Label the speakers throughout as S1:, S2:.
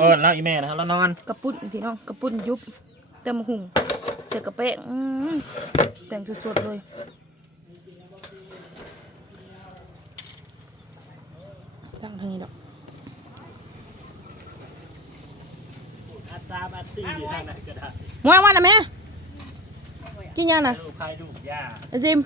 S1: เอิญแล้วอีแม่นะครับแล้วนอน
S2: กระปุ้นพี่น้องกระปุ้นยุบเต็มหุ่งเจอกระแป้งอืมแป้งสดๆเลยตั้งทางนี้ดอก
S1: อาจารย์อาตีอยู่ทางไหนก็ได้
S2: มวยวันนะแม่กินยังนะ
S1: ดูใครดูย่า
S2: ไอซิม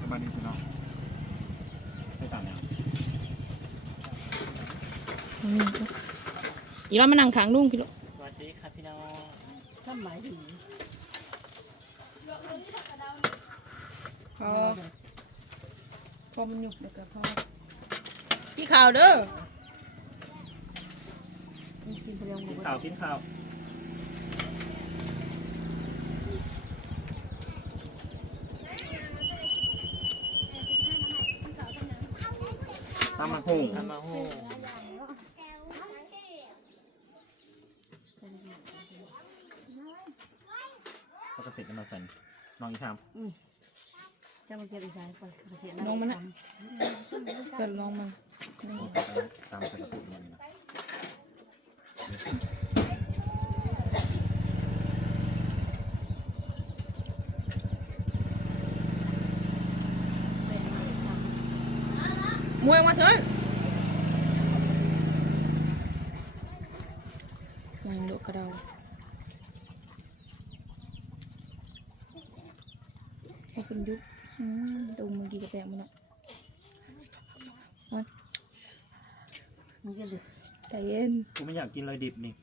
S1: ประมาณนี้พี่น้องไม่ต่างกัน
S2: อีร้อยมานั่งขางลุงพี่ลูก
S1: สวัสดีครับพี่น้อง
S3: สมัยดี
S2: พอพอมันหยุบแล้วก็พอกี่ข่าวเด้อ
S3: กินเพลียงหมู
S1: กินข้าวกินข้าวตามมาหุ่งตามมาหุ่งเขาก็เสร็จแล้วมาใส่ น้องอีทาม
S3: จะมาเก็บอีกสายก่อนเสีย
S2: น้องมันนะเกิดน้องมัน
S1: โอ้ตามใส่กระปุกมันนี่นะ
S2: มวยมาเถินยังลูกกระเดาให้เป็นยุบอืม ดูมึงกี่กระแปงมันอะ
S3: มันก็เลย
S2: ใจเย็น
S1: กูไม่อยากกินเลยดิบนี่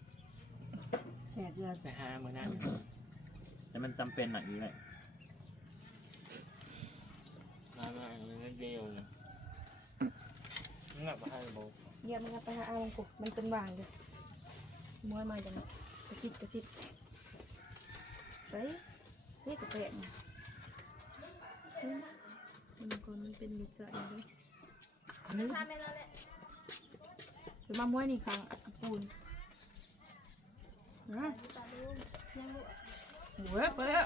S3: แสบเลือด
S1: แต่ห้ามือหน้าแต่มันจำเป็นอะอีเลย
S4: มามาเงินเดียวเลยงับมาให้บอก
S2: เยี่ยมงไปหาอาลงกูมันเป็นวางเลยมวยมาจังกระซิบกระซิบใส่ใส่กระแปงอื มมันก่อนมันเป็นมิจฉาอย่างนี้หรือมามวยนี่ครั้งอัดปูนนะเว้ยไปแล้ว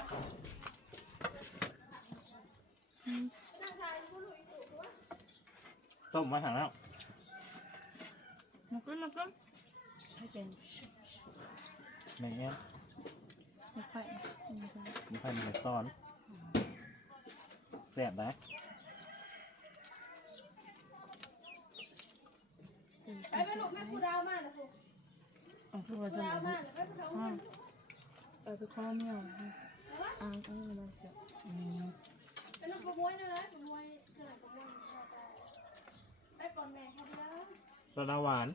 S1: ต้มมาหาแล้ว
S2: มาขึ้นมาขึ้น
S3: ให้เป็น
S1: ในเงี้ย
S2: มาไข่มาไข่
S1: มีใครมีใครซ้อนแซ่บนะ
S3: เอาตัวจนแบบ
S2: เอาไปข้อเมี่ยวอ่างอ่างมันจะ
S1: ตะลาหวาน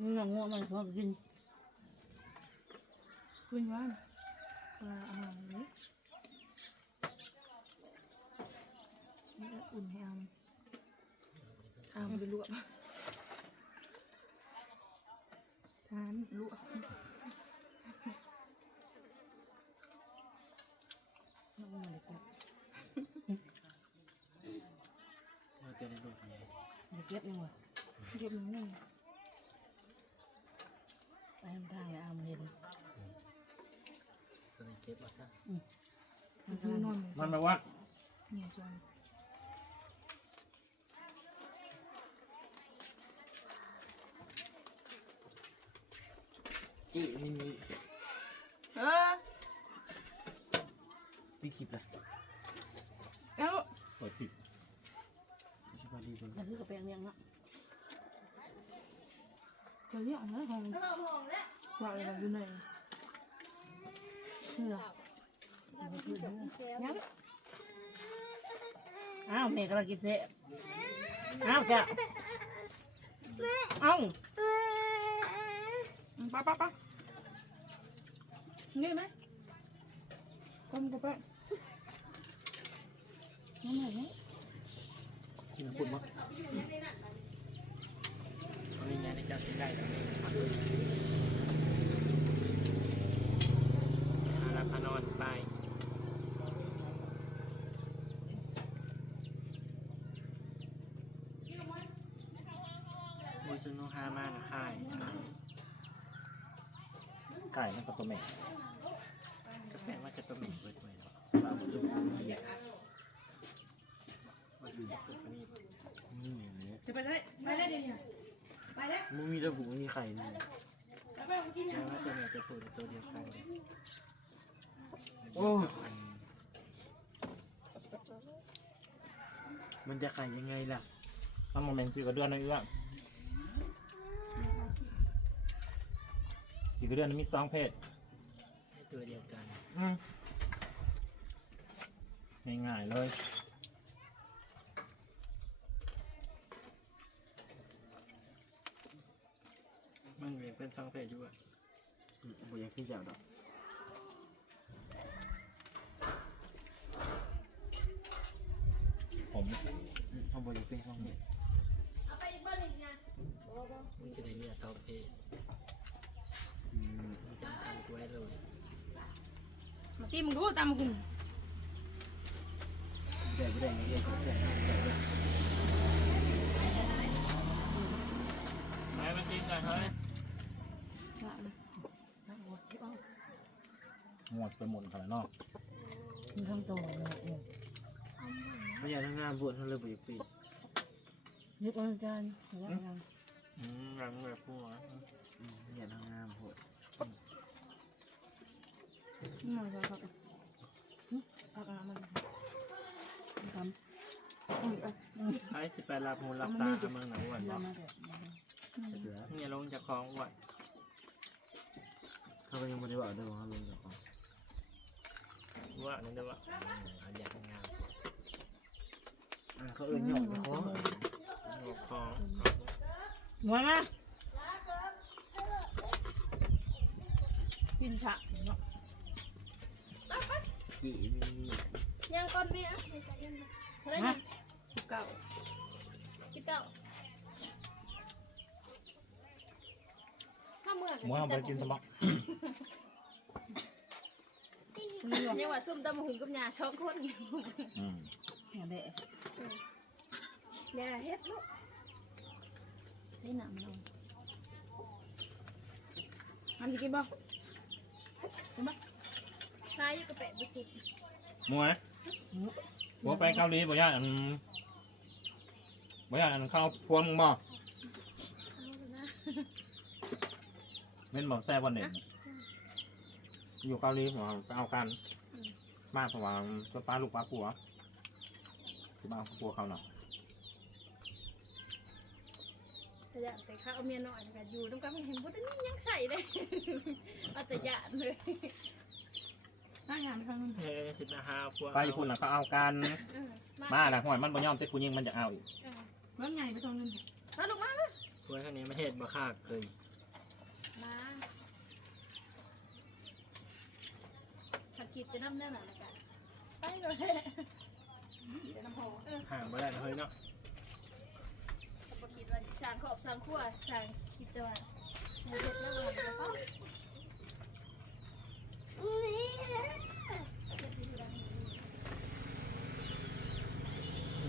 S3: นี่น้องง่วงมันพอกิน
S2: ขึ้นว่านปลาอาหารนี้นี่ก็อุ่ นให้เอาเอาไปลวกทานลวก
S3: น้องมันเด็ก
S1: เราจะได้ดูกัน
S3: เด็กเก็บยังไง
S2: เก็บหนึ่งหนึ่ง
S3: ไปทำทางแล้วเอามาเห็น
S4: จะได้เก็บมาซะ
S2: มันคือนอน
S1: มันแปลว่า
S2: เนี่ยจวน
S4: จี้มินิ
S2: เออ
S1: พี่คลิปเลย
S2: แล้ว
S1: เปิดปิดสบายดีเลย
S3: แล้วคือกระเปียงเลี้ยงเนาะ
S2: จะเรียกอะไรห้องว่าอะไรกันอยู่ไหนเชื่อ
S3: ยังอ้าวแม่กำลังกินเสะอ้าวจ้ะเอ้า
S2: ป้าป้าป้า นี่ไหมก้มกับแป้งน้ำไหนเนี่ย
S1: กินน้ำปุ่นมั้ง
S4: มีงานในการกินได้ตรงนี้อาราพานอนไปมุยซุนโนฮามากนะค่าย
S5: ข่นั่นก็ตัวแม่
S4: ก็แปลว่าจะตัวหมิ่นเปิดไว้แล้ว
S5: ปลาจุกเนี่ย
S4: ว่าสิเปิดอันนี้
S5: นี่อย่างนี้
S2: จะไปได้ไปได้เดี๋ยวนี้ไปได้
S5: มึงมีแต่ผูมีไข่นี่
S2: ไปไปกิน
S4: แปลว่าตัวเมียจะพูดตัวเดียวกัน
S5: โอ้ มันจะไข่ยังไงล่ะ
S1: ถ้าโมเมนต์คือกระเดือนนั่นเอื้ออีกกระเดือนมีสองเพศ
S4: ตัวเดียวกัน
S1: อืมง่ายๆเลย
S4: มันเวียนเป็นสองเพศอยู่อะ
S5: บ่อยากขึ้เจ้าดอกผมอืมเขาบ่อยากเป็นข้างเม็ด
S4: มันจะได้เมียสองเพศ
S5: อืม
S4: มันจะทำตัวให้เลย
S2: มาซิมึงดูตามมึง
S5: แต่ไม่ได้ไม่ได้ไม่ได้
S4: ไปมากินกันเฮ้ย
S1: งวดไปหมดขนาดนอก
S3: ทั้งโตเลยเนี่ย
S5: เขาอยากทำงานบวชเขาเลยบ่อยากปิด
S3: ยึดอาจารย์ระยะยาว
S4: อืมรังแบบพัว
S5: อืมเขาอยากทำงานบวช
S3: มาแล้วครับพักน้ำมันทำอืม
S4: ไอ้สิไปรับมูลรับตาเอาเมืองหนาววันบ
S3: ยา
S4: อก
S3: มาแบบ
S5: เสือ
S4: เนี่ยลงจากคลองอ้วัน
S5: เขาก็ยังไม่ได้บอกด้วยว่าเขาลงจากของ
S4: ว่านั่นเด้อว่าอันอยากทำงาน
S5: อ่าเขาเอื่นหยอกไปของ
S4: ลงคลอง
S3: หัวมา
S2: กินฉะเนาะ
S5: กี่มีมี
S6: ยังก่อนไหมอะไม่ใช่ยังเท่าไหรนะ
S2: เก่า
S6: สิบเก้าข้าเมื่อ
S1: หมูเอาไปกินสมอง
S6: ยังว่าซุ่มตำหุงกับยาช็อกคน
S1: อืม
S3: แค่เด็ก
S6: ยาเฮ็ดลูก
S3: ใช้หนังมัน
S2: อันที่กินบ่
S6: ทายอยู่กับแปะบุติด
S1: หมูนะหมูไปเกาหลีบ่ยากอันบ่ยากอันเข้าพวงมึงบ่
S6: เอานะ
S1: เม่นบอกแซ่บวันเด็ก อยู่เกาหลีหัวไปเอากันมากกว่าตัวปลาลูกปลาผัวจะมาเอาผัวเขาเนาะ
S6: แต่ยาใส่ข้าวเอาเมียน้อยนะคะอยู่ตรงกลางมันเห็นบุตรนี่ยังใส่เลย เอาแต่ยาเลย
S2: ถ้างานทางนั้น
S4: เฮ้ยสิบห้าพวก
S1: ไปญี่ปุ่นน่ะเขาเอากัน
S6: เออมา
S1: มาน่ะห่วยมันบ่ยอมแต่ผู้หญิงมันจะเอาอีก
S6: เออ
S2: ว่าไงไปทางนั้น
S6: มาลูกมา
S4: พวกท่านนี้ไม่เห็นบ่ค่าเคย
S6: มาถ้า คิดจะน้ำแน่นอนละกันไปเลยเดี๋ยวน้ำหอมเออ
S4: ห่างบ่ได้เฮ้ยเนาะ
S6: คิดว่าสิสร้างครอบสร้างครัวสร้างคิดแต่ว่าเฮ็ดแล้วว่าจะ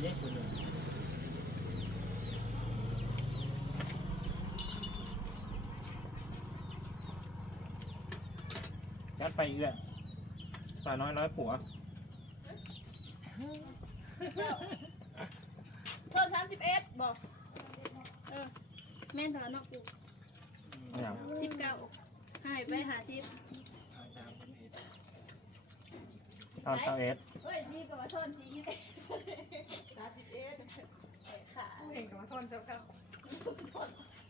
S6: เนี่
S4: คนหนึ่ง
S1: ยัดไปอีกเลย สาวน้อยร้อยผัว
S6: เพิ่มสามสิบเอ็ดบอกเออแม่นถอนอกกู
S1: เนี่ย
S6: สิบเก้าหายไปหาสิบ
S1: ตอนเช้าเอส
S6: เฮ้ยนี่ก็ว่าทอนสีสามสิบเอ็ดขา
S2: เห็นกับว่าทอนเจ้าเก่า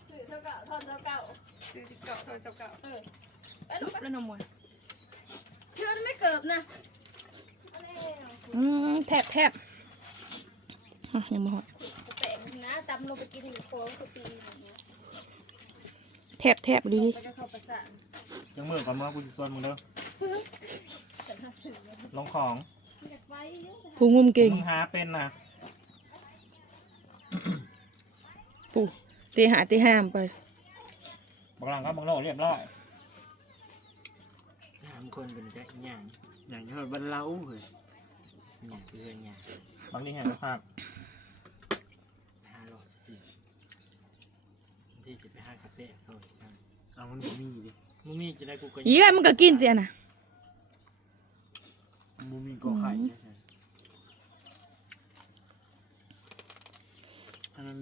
S6: ถือเท่าเก่าทอนเท่าเก่า
S2: ซื้อสิบเก่าทอนเจ้าเก่า
S6: เออไปลูกไป
S2: แล้วนมมวย
S6: เชื่อไม่เกิบนะเอาแล้ว
S2: อืมแทบแทบอะยังบ่ฮอด
S6: แปะนะตำลงไปกินโค้งคือปีอย่างเงี้ย
S2: แทบแทบดีดิ
S6: ก็จะเข้าประสาน
S1: ยังมือก่อนมือกูจะส่วนมึงเด้อ
S6: แต่ถ้าถึงแล้ว
S1: ลงของ
S6: อยากไว้เยอะนะ
S2: ผู้งุมเก่ง
S1: มึงหาเป็นนะ
S2: ปู่ตีหาตีห้ามไป
S1: บางหลังก็บางโลกเรียบร้อย
S4: สาม คนเป็นแจ็คย่าง
S5: อย่างนี้มันบรรเลาเฮ้ย
S4: ย่างเพื่อนย่าง
S1: บางทีเห็นภาพ
S4: ห้าร้อยสี่ที่สิบไปห้าคาเฟ่ซอยกัน
S5: เอามันบ่มีดิ
S4: มึงมีจะได้กูก็
S2: อีไงมันก็กินเตียน่ะ
S5: มูมีกอไข่ใช่อันนั้น